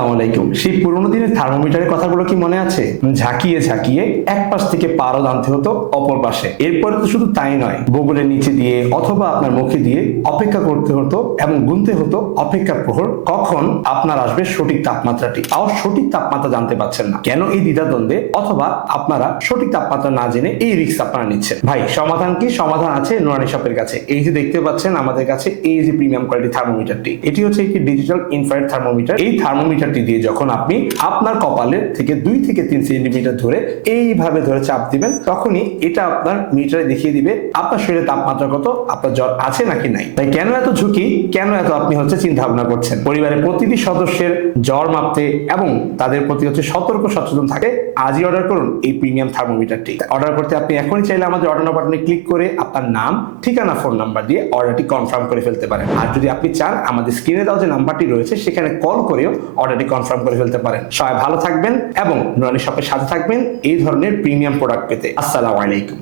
ஆகும் আলাইকুম। সেই পুরোনো দিনের থার্মোমিটারের কথাগুলো কি মনে আছে? ঝাঁকিয়ে ঝাঁকিয়ে এক পাশ থেকে পারদ আনতে হতো অপর পাশে। এরপরে তো শুধু তাই নয়, বগুলের নিচে দিয়ে অথবা আপনার মুখে দিয়ে অপেক্ষা করতে হতো এবং গুনতে হতো অপেক্ষা প্রহর কখন আপনার আসবে সঠিক তাপমাত্রাটি। তাও সঠিক তাপমাত্রা জানতে পারছেন না। কেন এই দ্বিধাদ্বন্দ্বে? অথবা আপনারা সঠিক তাপমাত্রা না জেনে এই রিক্স আপনারা নিচ্ছেন। ভাই, সমাধান কি? সমাধান আছে নোয়ানি শপের কাছে। এই যে দেখতে পাচ্ছেন আমাদের কাছে এই যে প্রিমিয়াম কোয়ালিটি থার্মোমিটারটি এটি হচ্ছে একটি ডিজিটাল ইনফ্রারেড থার্মোমিটার এই থার্মোমিটারটি দিয়ে যখন আপনি আপনার কপালের থেকে দুই থেকে তিন সেন্টিমিটার ধরে এইভাবে ধরে চাপ দিবেন, তখনই এটা আপনার মিটারে দেখিয়ে দিবে আপনার শরীরে তাপমাত্রা কত, আপনার জ্বর আছে নাকি নাই। তাই কেন এত ঝুঁকি, কেন এত আপনি হচ্ছে চিন্তা ভাবনা করছেন? পরিবারের প্রতিটি সদস্যের জ্বর মাপতে এবং তাদের প্রতি হচ্ছে সতর্ক সচেতন থাকে, আজই অর্ডার করুন এই প্রিমিয়াম থার্মোমিটারটি অর্ডার করতে আপনি এখনই চাইলে আমাদের অর্ডার বাটনে ক্লিক করে আপনার নাম, ঠিকানা ফোন নাম্বার দিয়ে অর্ডারটি কনফার্ম করে ফেলতে পারেন। আর যদি আপনি চান, আমাদের স্ক্রিনে দেওয়া যে নাম্বারটি রয়েছে, সেখানে কল করেও অর্ডারটি কনফার্ম করে ফেলতে পারেন। সবাই ভালো থাকবেন এবং নুরানি শপের সাথে থাকবেন। এই ধরনের প্রিমিয়াম প্রোডাক্ট পেতে। আসসালামু আলাইকুম।